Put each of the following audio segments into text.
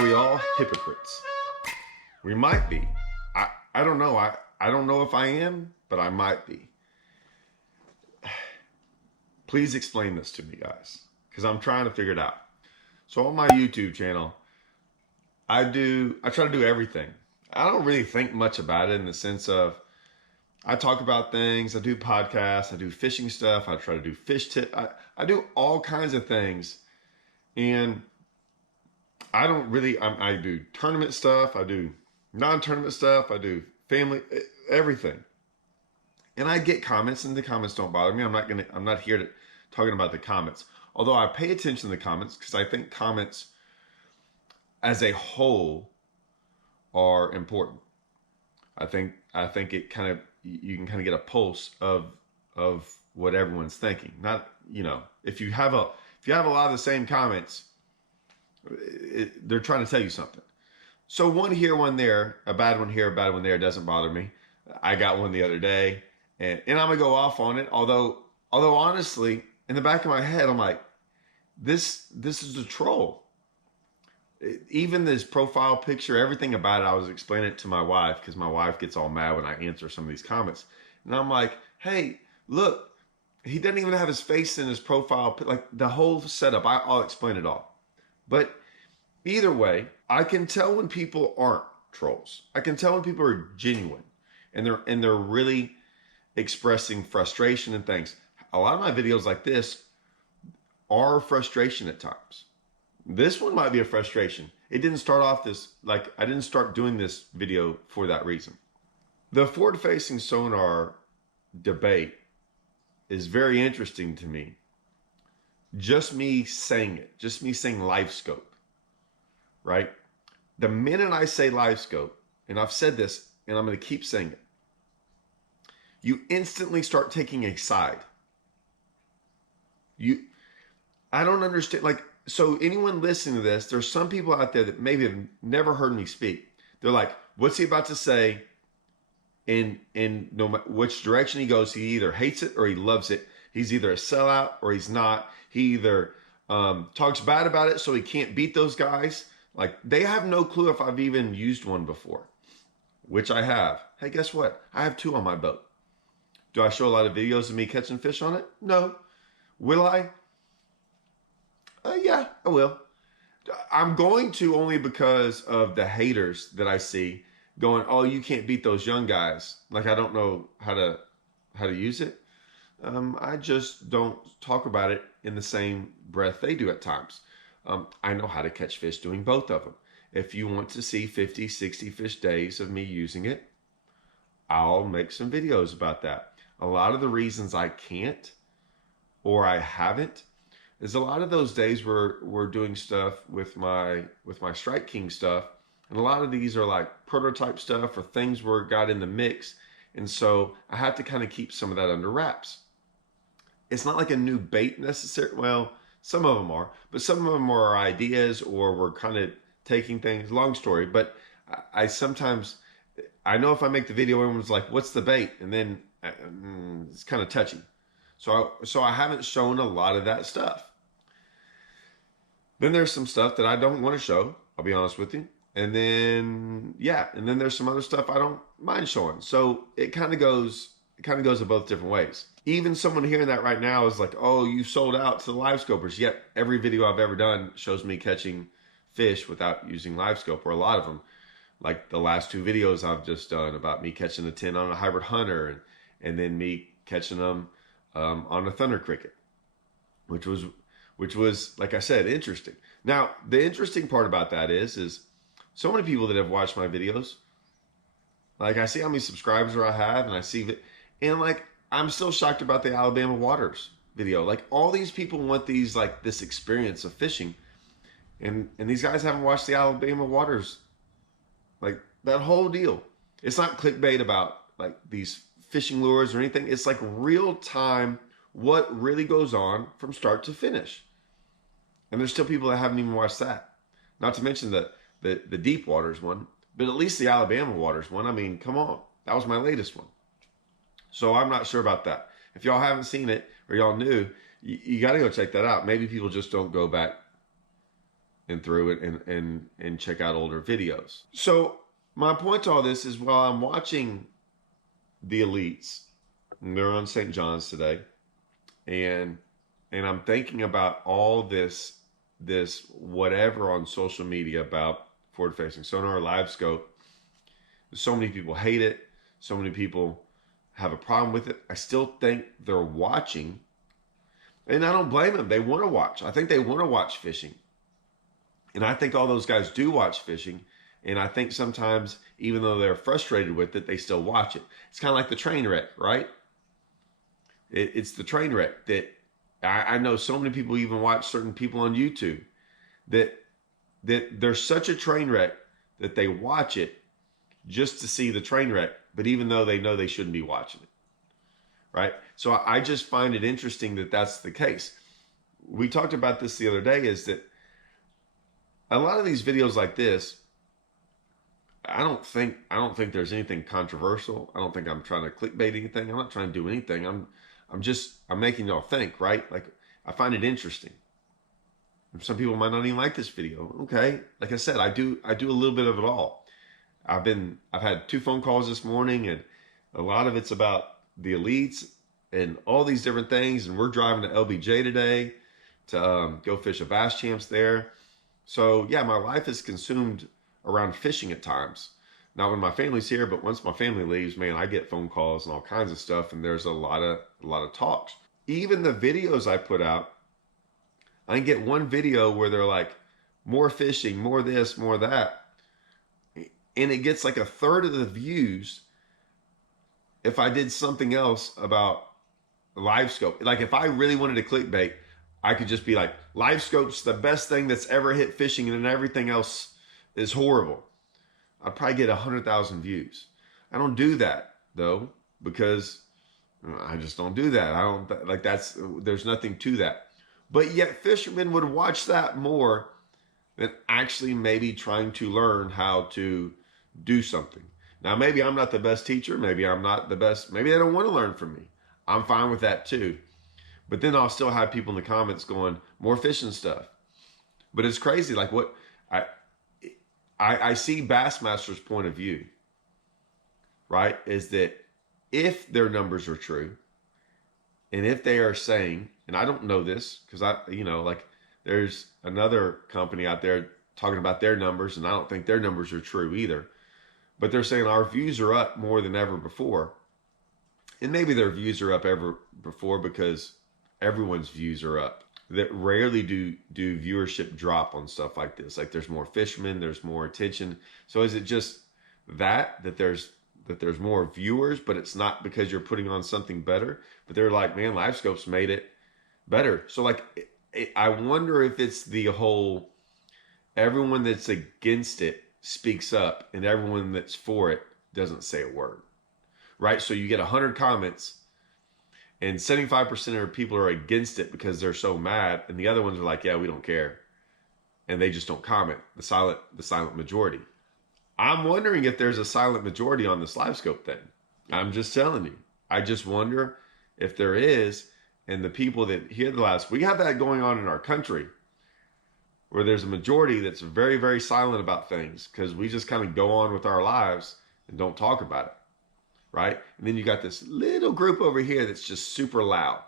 Are we all hypocrites? We might be. I don't know. I don't know if I am, but I might be. Please explain this to me, guys, because I'm trying to figure it out. So on my YouTube channel, I try to do everything. I don't really think much about it in the sense of I talk about things, I do podcasts, I do fishing stuff, I try to do fish tip. I do all kinds of things. And I don't really, I do tournament stuff, I do non-tournament stuff, I do family, everything. And I get comments, and the comments don't bother me. I'm not here to talking about the comments. Although I pay attention to the comments because I think comments as a whole are important. I think it kind of, you can kind of get a pulse of what everyone's thinking. Not, if you have a lot of the same comments, they're trying to tell you something. So one here, one there, a bad one here, a bad one there doesn't bother me. I got one the other day, and I'm gonna go off on it. Although honestly, in the back of my head, I'm like, this is a troll. Even this profile picture, everything about it, I was explaining it to my wife because my wife gets all mad when I answer some of these comments. And I'm like, hey, look, he doesn't even have his face in his profile. Like the whole setup, I'll explain it all. But either way, I can tell when people aren't trolls. I can tell when people are genuine and they're really expressing frustration and things. A lot of my videos like this are frustration at times. This one might be a frustration. It didn't start off I didn't start doing this video for that reason. The forward-facing sonar debate is very interesting to me. Just me saying it, just me saying live scope, right? The minute I say live scope, and I've said this, and I'm going to keep saying it, you instantly start taking a side. I don't understand, so anyone listening to this, there's some people out there that maybe have never heard me speak. They're like, what's he about to say? And no matter which direction he goes, he either hates it or he loves it. He's either a sellout or he's not. He either talks bad about it so he can't beat those guys. Like, they have no clue if I've even used one before, which I have. Hey, guess what? I have 2 on my boat. Do I show a lot of videos of me catching fish on it? No. Will I? Yeah, I will. I'm going to, only because of the haters that I see going, oh, you can't beat those young guys. Like, I don't know how to use it. I just don't talk about it in the same breath they do at times. I know how to catch fish doing both of them. If you want to see 50, 60 fish days of me using it, I'll make some videos about that. A lot of the reasons I can't or I haven't is a lot of those days we're doing stuff with my Strike King stuff. And a lot of these are like prototype stuff or things where it got in the mix. And so I have to kind of keep some of that under wraps. It's not like a new bait necessarily. Well, some of them are, but some of them are ideas, or we're kind of taking things, long story. But I sometimes, I know if I make the video, everyone's like, what's the bait? And then it's kind of touchy. So I haven't shown a lot of that stuff. Then there's some stuff that I don't want to show, I'll be honest with you. And then, and then there's some other stuff I don't mind showing. So it kind of goes in both different ways. Even someone hearing that right now is like, oh, you sold out to the live scopers. Yet every video I've ever done shows me catching fish without using live scope, or a lot of them. Like the last 2 videos I've just done about me catching a 10 on a hybrid hunter, and then me catching them on a thunder cricket, which was, like I said, interesting. Now, the interesting part about that is so many people that have watched my videos, like I see how many subscribers I have, and I see that, and like, I'm still shocked about the Alabama Waters video. Like, all these people want this experience of fishing, and these guys haven't watched the Alabama Waters, like that whole deal. It's not clickbait about like these fishing lures or anything. It's like real time, what really goes on from start to finish. And there's still people that haven't even watched that. Not to mention the deep waters one, but at least the Alabama Waters one. I mean, come on, that was my latest one. So I'm not sure about that. If y'all haven't seen it or y'all new, you got to go check that out. Maybe people just don't go back and through it and check out older videos. So my point to all this is, while I'm watching the elites, and they're on St. John's today, and I'm thinking about all this whatever on social media about forward facing sonar, live scope. So many people hate it. So many people have a problem with it. I still think they're watching, and I don't blame them. They want to watch. I think they want to watch fishing. And I think all those guys do watch fishing. And I think sometimes, even though they're frustrated with it, they still watch it. It's kind of like the train wreck, right? It's the train wreck that I know so many people even watch certain people on YouTube that there's such a train wreck that they watch it just to see the train wreck, but even though they know they shouldn't be watching it, right? So I just find it interesting that that's the case. We talked about this the other day, is that a lot of these videos like this, I don't think there's anything controversial. I don't think I'm trying to clickbait anything. I'm not trying to do anything. I'm making y'all think, right? Like, I find it interesting. Some people might not even like this video. Okay. Like I said, I do a little bit of it all. I've had 2 phone calls this morning, and a lot of it's about the elites and all these different things. And we're driving to LBJ today to go fish a bass champs there. So yeah, my life is consumed around fishing at times. Not when my family's here, but once my family leaves, man, I get phone calls and all kinds of stuff, and there's a lot of talks. Even the videos I put out, I can get one video where they're like, more fishing, more this, more that, and it gets like 1/3 of the views if I did something else about live scope. Like, if I really wanted to clickbait, I could just be like, live scope's the best thing that's ever hit fishing, and then everything else is horrible. I'd probably get 100,000 views. I don't do that though, because I just don't do that. I don't like there's nothing to that. But yet fishermen would watch that more than actually maybe trying to learn how to do something. Now, maybe I'm not the best teacher. Maybe I'm not the best. Maybe they don't want to learn from me. I'm fine with that too. But then I'll still have people in the comments going, more fishing stuff. But it's crazy. Like, what I see Bassmaster's point of view, right, is that if their numbers are true, and if they are saying, and I don't know this because like, there's another company out there talking about their numbers, and I don't think their numbers are true either, but they're saying our views are up more than ever before. And maybe their views are up ever before because everyone's views are up. That rarely do viewership drop on stuff like this. Like, there's more fishermen, there's more attention. So is it just that there's more viewers, but it's not because you're putting on something better? But they're like, man, LiveScope's made it better. So like, I wonder if it's the whole, everyone that's against it speaks up, and everyone that's for it doesn't say a word, right? So you get 100 comments, and 75% of people are against it because they're so mad, and the other ones are like, yeah, we don't care, and they just don't comment. The silent majority. I'm wondering if there's a silent majority on this LiveScope thing. I'm just telling you. I just wonder if there is, and the people that hear the last, we have that going on in our country, where there's a majority that's very, very silent about things because we just kind of go on with our lives and don't talk about it. Right? And then you got this little group over here that's just super loud.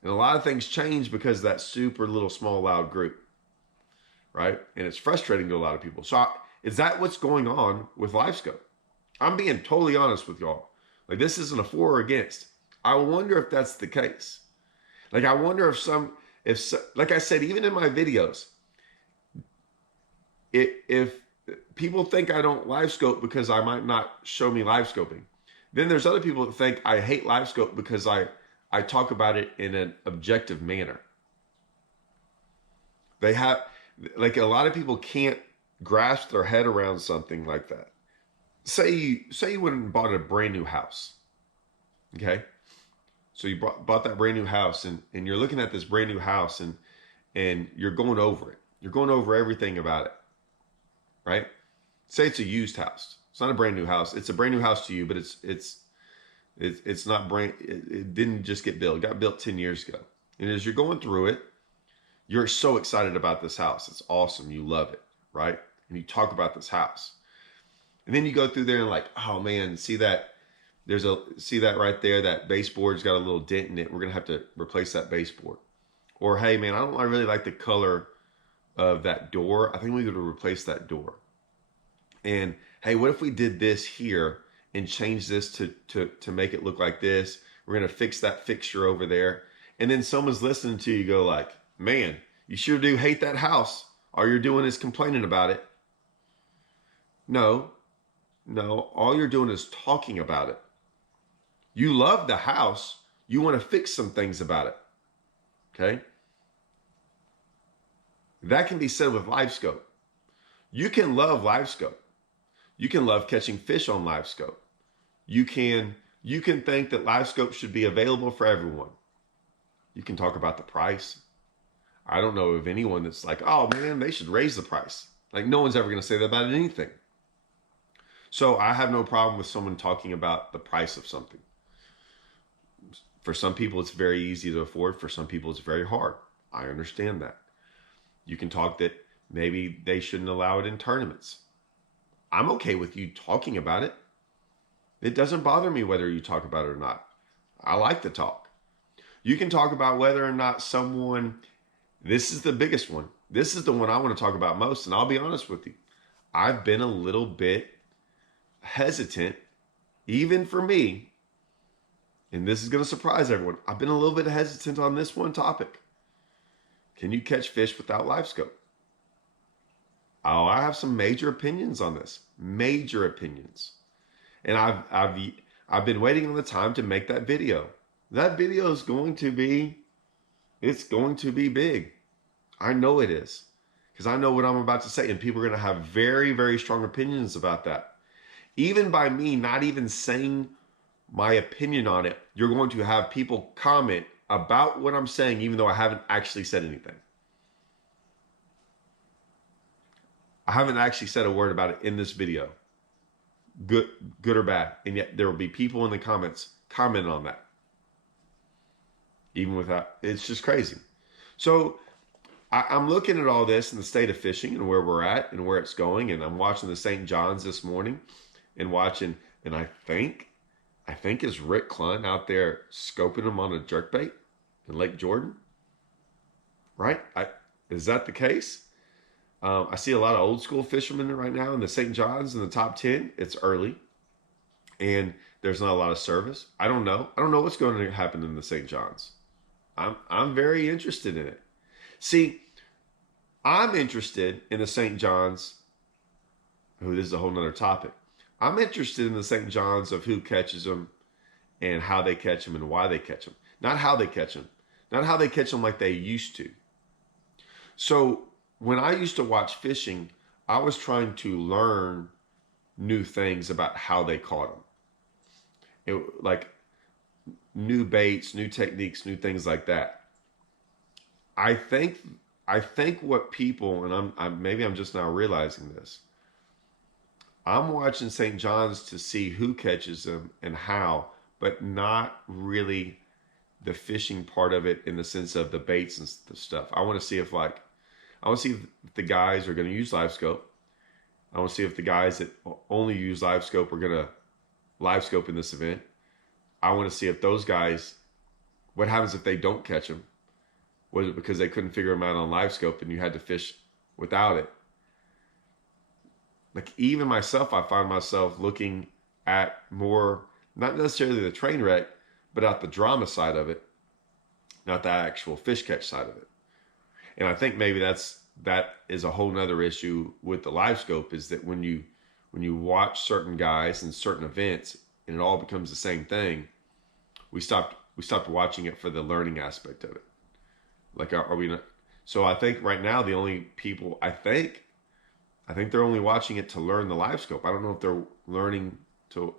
And a lot of things change because of that super little, small, loud group. Right? And it's frustrating to a lot of people. So is that what's going on with LiveScope? I'm being totally honest with y'all. Like, this isn't a for or against. I wonder if that's the case. Like, I wonder if like I said, even in my videos, if people think I don't LiveScope because I might not show me LiveScoping, then there's other people that think I hate LiveScope because I talk about it in an objective manner. They have, like, a lot of people can't grasp their head around something like that. Say you went and bought a brand new house. Okay? So you bought that brand new house, and you're looking at this brand new house, and you're going over it. You're going over everything about it. Right? Say it's a used house. It's not a brand new house. It's a brand new house to you, but it's not brand. It didn't just get built. It got built 10 years ago. And as you're going through it, You're so excited about this house. It's awesome. You love it, right? And you talk about this house. And then you go through there and like, oh man, see that? See that right there? That baseboard's got a little dent in it. We're going to have to replace that baseboard. Or, hey man, I really like the color of that door. I think we got to replace that door. And hey, what if we did this here and change this to make it look like this? We're going to fix that fixture over there. And then someone's listening to you go like, man, you sure do hate that house. All you're doing is complaining about it. No, all you're doing is talking about it. You love the house. You want to fix some things about it. Okay? That can be said with LiveScope. You can love LiveScope. You can love catching fish on LiveScope. You can think that LiveScope should be available for everyone. You can talk about the price. I don't know of anyone that's like, oh man, they should raise the price. Like no one's ever going to say that about anything. So I have no problem with someone talking about the price of something. For some people, it's very easy to afford. For some people, it's very hard. I understand that. You can talk that maybe they shouldn't allow it in tournaments. I'm okay with you talking about it. It doesn't bother me whether you talk about it or not. I like to talk. You can talk about whether or not someone, this is the biggest one. This is the one I want to talk about most. And I'll be honest with you. I've been a little bit hesitant, even for me, and this is going to surprise everyone. I've been a little bit hesitant on this one topic. Can you catch fish without LiveScope? Oh, I have some major opinions on this. Major opinions. And I've been waiting on the time to make that video. That video is going to be big. I know it is. Because I know what I'm about to say. And people are going to have very, very strong opinions about that. Even by me not even saying my opinion on it, you're going to have people comment about what I'm saying, even though I haven't actually said anything. I haven't actually said a word about it in this video, good or bad. And yet there will be people in the comments commenting on that. Even without, it's just crazy. So I'm looking at all this in the state of fishing and where we're at and where it's going. And I'm watching the St. John's this morning and I think is Rick Clunn out there scoping them on a jerkbait in Lake Jordan? Right? Is that the case? I see a lot of old school fishermen right now in the St. John's in the top 10. It's early and there's not a lot of service. I don't know what's going to happen in the St. John's. I'm very interested in it. See, I'm interested in the St. John's. Oh, this is a whole nother topic. I'm interested in the St. John's of who catches them and how they catch them and why they catch them. Not how they catch them. Not how they catch them like they used to. So when I used to watch fishing, I was trying to learn new things about how they caught them. Like new baits, new techniques, new things like that. I think what people, and maybe I'm just now realizing this. I'm watching St. John's to see who catches them and how, but not really the fishing part of it in the sense of the baits and the stuff. I want to see if the guys are going to use LiveScope. I want to see if the guys that only use LiveScope are going to LiveScope in this event. I want to see if those guys, what happens if they don't catch them? Was it because they couldn't figure them out on LiveScope and you had to fish without it? Like even myself, I find myself looking at more, not necessarily the train wreck, but at the drama side of it, not the actual fish catch side of it. And I think maybe that is a whole nother issue with the LiveScope, is that when you watch certain guys and certain events and it all becomes the same thing, we stopped watching it for the learning aspect of it. Like, are we not? So I think right now the only people, I think they're only watching it to learn the LiveScope. I don't know if they're learning to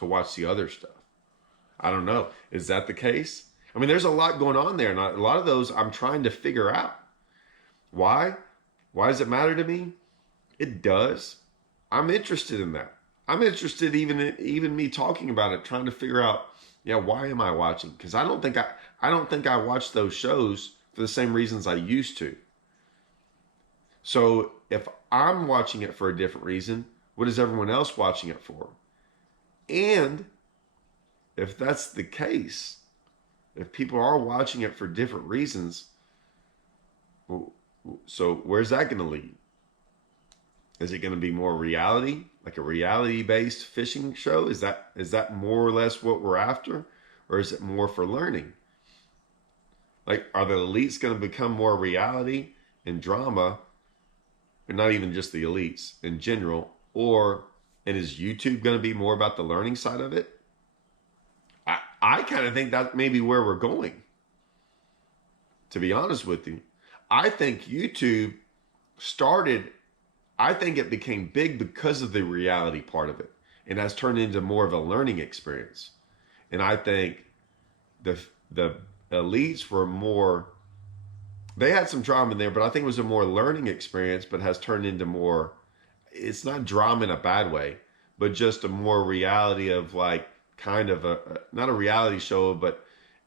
watch the other stuff. I don't know. Is that the case? I mean, there's a lot going on there, and a lot of those I'm trying to figure out. Why? Why does it matter to me? It does. I'm interested in that. I'm interested even me talking about it, trying to figure out, why am I watching? Because I don't think I watch those shows for the same reasons I used to. So if I'm watching it for a different reason, what is everyone else watching it for? And if that's the case, if people are watching it for different reasons, so where's that going to lead? Is it going to be more reality, like a reality-based fishing show? Is that more or less what we're after? Or is it more for learning? Like, are the elites going to become more reality and drama, and not even just the elites in general? And is YouTube going to be more about the learning side of it? I kind of think that may be where we're going, to be honest with you. I think YouTube I think it became big because of the reality part of it, and has turned into more of a learning experience. And I think the elites were more, they had some drama in there, but I think it was a more learning experience, but has turned into more, it's not drama in a bad way, but just a more reality of like kind of not a reality show, but,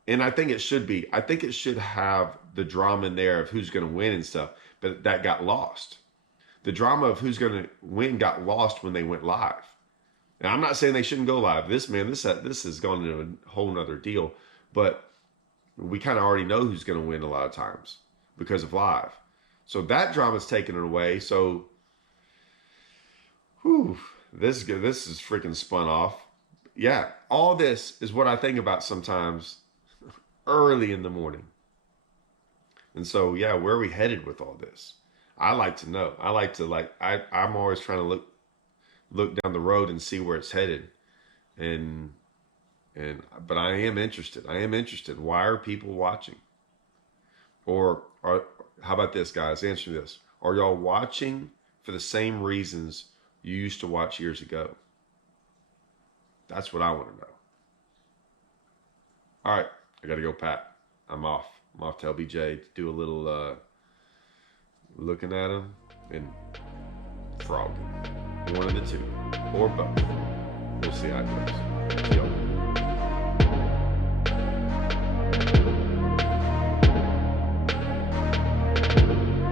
and I think it should be, I think it should have the drama in there of who's going to win and stuff, but that got lost. The drama of who's going to win got lost when they went live. And I'm not saying they shouldn't go live. This has gone into a whole nother deal, but we kind of already know who's going to win a lot of times because of live. So that drama's taken it away. So, this is freaking spun off. Yeah, all this is what I think about sometimes early in the morning. And so, yeah, where are we headed with all this? I like to know. I'm always trying to look down the road and see where it's headed. But I am interested. Why are people watching? Or how about this, guys? Answer this. Are y'all watching for the same reasons you used to watch years ago? That's what I want to know. All right, I got to go, Pat. I'm off to LBJ to do a little looking at him and frogging. One of the two, or both. We'll see how it goes. See y'all.